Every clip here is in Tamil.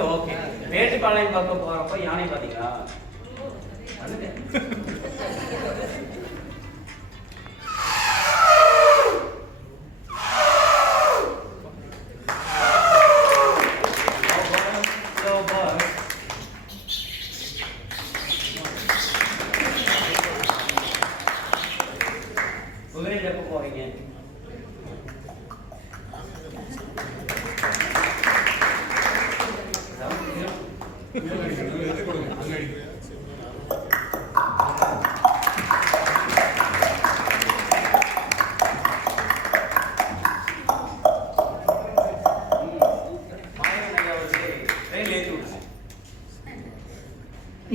ஓகே. மேட்டுப்பாளையம் பக்கம் போறப்ப யானை பாத்தீங்களா? குதிரையில் எப்போ போவீங்க?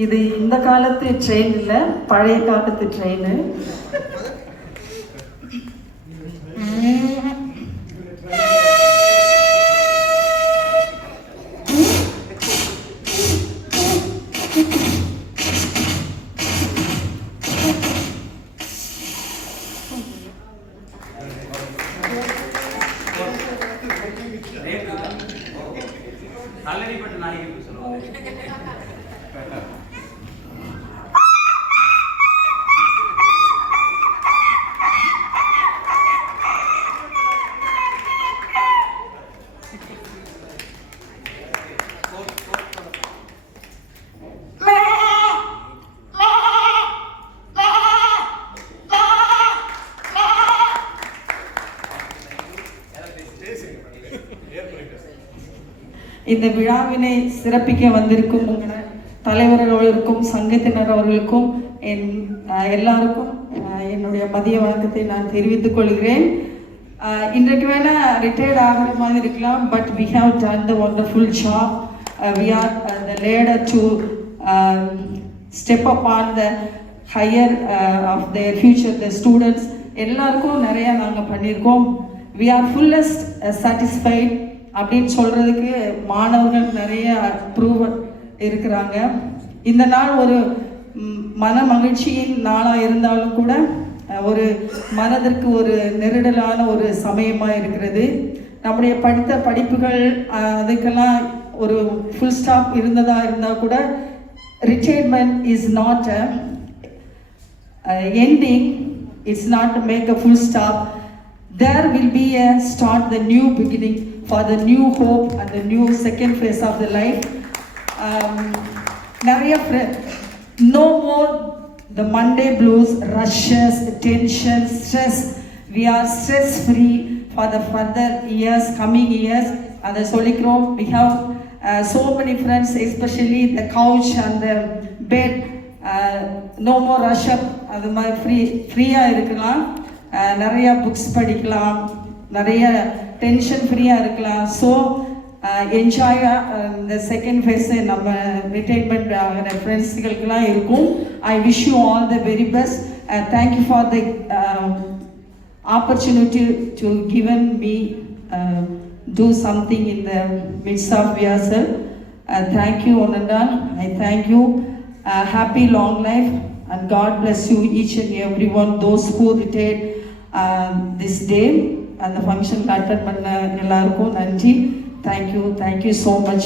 இது இந்த காலத்து ட்ரெயின் இல்லை, பழைய காலத்து ட்ரெயின். நல்லடிப்பட்ட நாயகி சொல்லுவாங்க. இந்த விழாவினை சிறப்பிக்க வந்திருக்கும் தலைவர்களுக்கும் சங்கத்தினர் அவர்களுக்கும் எல்லாருக்கும் என்னுடைய மதிய வணக்கத்தை நான் தெரிவித்துக் கொள்கிறேன். இன்றைக்கு வேணா ரிட்டையர்ட் ஆகிற மாதிரி இருக்கலாம், but we have done the wonderful job. We are the ladder to step up on the higher of their future, the students எல்லாருக்கும் நிறையா நாங்கள் பண்ணியிருக்கோம். வி ஆர் ஃபுல்லஸ்ட் சாட்டிஸ்ஃபைட் அப்படின்னு சொல்கிறதுக்கு மாணவர்கள் நிறைய ப்ரூவ் இருக்கிறாங்க. இந்த நாள் ஒரு மன மகிழ்ச்சியின் நாளாக இருந்தாலும் கூட ஒரு மனதிற்கு ஒரு நெருடலான ஒரு சமயமாக இருக்கிறது. நம்முடைய படித்த படிப்புகள் அதுக்கெல்லாம் ஒரு ஃபுல் ஸ்டாப் இருந்தால் கூட retirement is not ending, it's not to make a full stop. There will be a start, the new beginning for the new hope and the new second phase of the life. No more the Monday blues, rushes, tension, stress. We are stress free for the further years, coming years. And the Solikrom, we have so many friends, especially the couch and the bed. No more rush up, அது மாதிரி ஃப்ரீயாக இருக்கலாம். நிறையா புக்ஸ் படிக்கலாம், நிறைய டென்ஷன் ஃப்ரீயாக இருக்கலாம். ஸோ என்ஜாயாக இந்த செகண்ட் ஃபேஸு நம்ம ரிட்டைர்மெண்ட் ஆகிற ஃப்ரெண்ட்ஸுகளுக்கெல்லாம் இருக்கும். I wish you all the very best. Thank you for the opportunity to given me do something in the midst of yourself. Thank you one and all. I thank you. Happy long life and God bless you each and everyone, those who retired this day and the function attend பண்ண எல்லாருக்கும் நன்றி. Thank you so much.